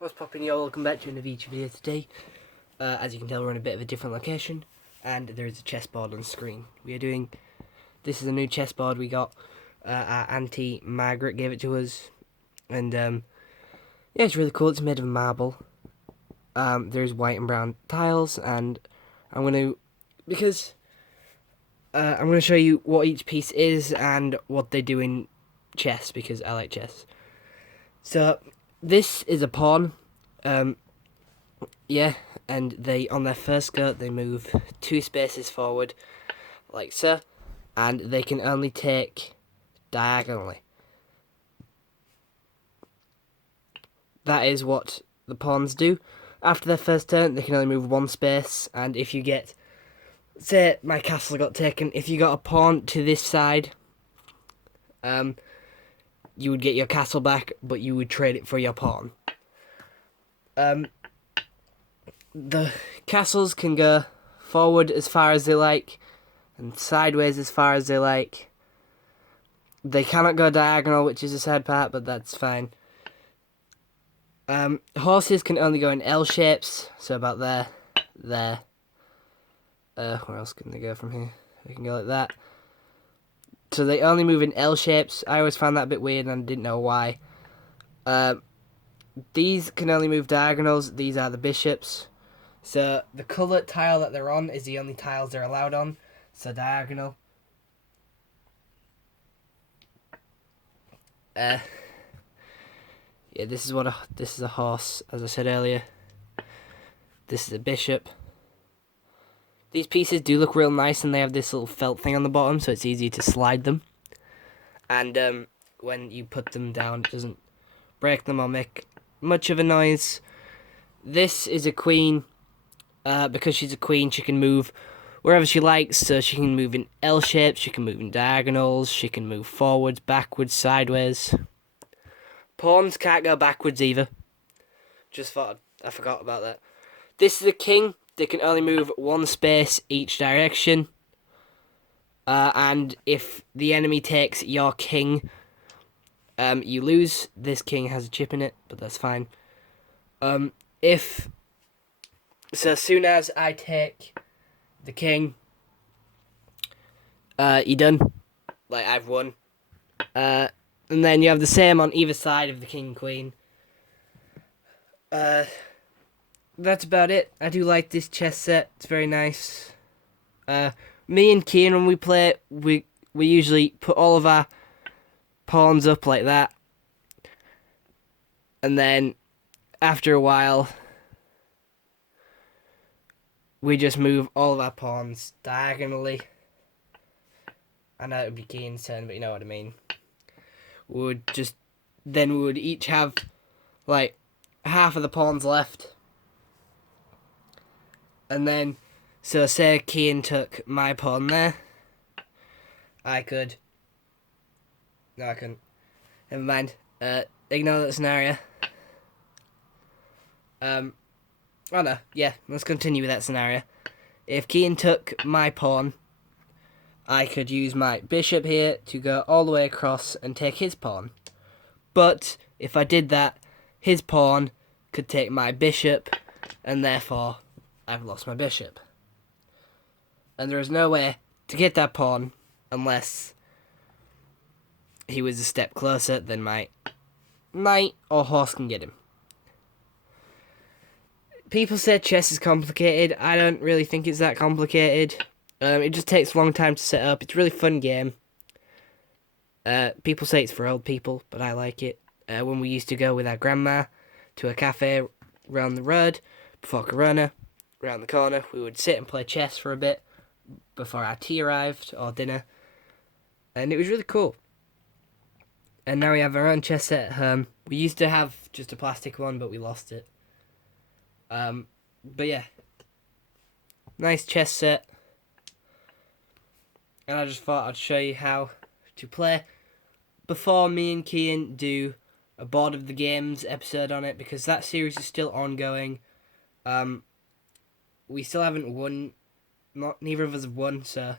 What's poppin', y'all? Welcome back to another video today. As you can tell, we're in a bit of a different location, and there is a chessboard on the screen. This is a new chessboard we got. Our auntie Margaret gave it to us, and yeah, it's really cool. It's made of marble. There's white and brown tiles, and I'm gonna show you what each piece is and what they do in chess because I like chess. So this is a pawn. Yeah, and they on their first go they move 2 spaces forward, like so, and they can only take diagonally. That is what the pawns do. After their first turn, they can only move 1 space, and if you get, say, my castle got taken, if you got a pawn to this side, you would get your castle back, but you would trade it for your pawn. The castles can go forward as far as they like, and sideways as far as they like. They cannot go diagonal, which is a sad part, but that's fine. Horses can only go in L shapes, so about there. Where else can they go from here? They can go like that. So they only move in L shapes. I always found that a bit weird and I didn't know why. These can only move diagonals. These are the bishops. So the colour tile that they're on is the only tiles they're allowed on. So diagonal. Yeah, this is a horse, as I said earlier. This is a bishop. These pieces do look real nice, and they have this little felt thing on the bottom, so it's easy to slide them. And when you put them down, it doesn't break them or make much of a noise. This is a queen. Because she's a queen, she can move wherever she likes, so she can move in L shapes, she can move in diagonals, she can move forwards, backwards, sideways. Pawns can't go backwards either. I forgot about that. This is a king. They can only move 1 space each direction. And if the enemy takes your king, you lose. This king has a chip in it, but that's fine. So as soon as I take the king, you're done. Like, I've won. And then you have the same on either side of the king and queen. That's about it. I do like this chess set. It's very nice. Me and Kian, when we play, we usually put all of our pawns up like that. And then, after a while, we just move all of our pawns diagonally. I know it would be Kian's turn, but you know what I mean. We would each have, like, half of the pawns left. And then, so say Kian took my pawn there. No, I couldn't. Never mind. Ignore that scenario. Oh no, yeah, let's continue with that scenario. If Kian took my pawn, I could use my bishop here to go all the way across and take his pawn. But if I did that, his pawn could take my bishop, and therefore I've lost my bishop. And there is no way to get that pawn unless he was a step closer than my knight or horse can get him. People say chess is complicated. I don't really think it's that complicated. It just takes a long time to set up. It's a really fun game. People say it's for old people, but I like it. When we used to go with our grandma to a cafe round the road before Corona, round the corner, we would sit and play chess for a bit before our tea arrived or dinner. And it was really cool. And now we have our own chess set at home. We used to have just a plastic one, but we lost it. But yeah, nice chess set, and I just thought I'd show you how to play before me and Kian do a board of the games episode on it, because that series is still ongoing. We still haven't won, neither of us have won, so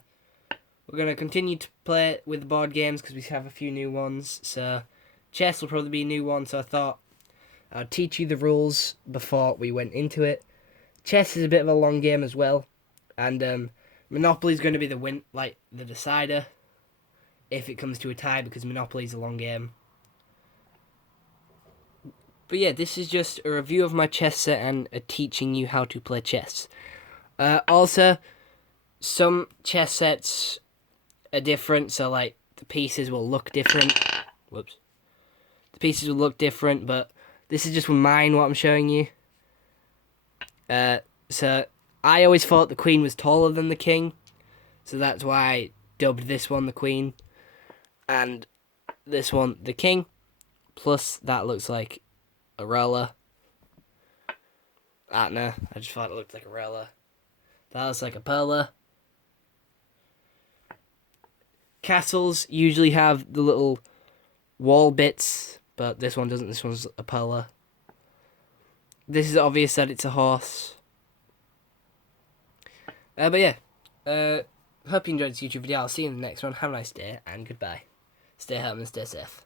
we're going to continue to play with the board games because we have a few new ones, so chess will probably be a new one, so I thought I'll teach you the rules before we went into it. Chess is a bit of a long game as well, and Monopoly is going to be the decider if it comes to a tie, because Monopoly is a long game. But yeah, this is just a review of my chess set and teaching you how to play chess. Also, some chess sets are different, so like the pieces will look different. Whoops. The pieces will look different, but this is just mine, what I'm showing you. So I always thought the queen was taller than the king, so that's why I dubbed this one the queen, and this one the king. Plus, that looks like a roller. I don't know, I just thought it looked like a roller. That looks like a perla. Castles usually have the little wall bits, but this one doesn't. This one's a perla. This is obvious that it's a horse. But yeah, hope you enjoyed this YouTube video. I'll see you in the next one. Have a nice day, and goodbye. Stay home and stay safe.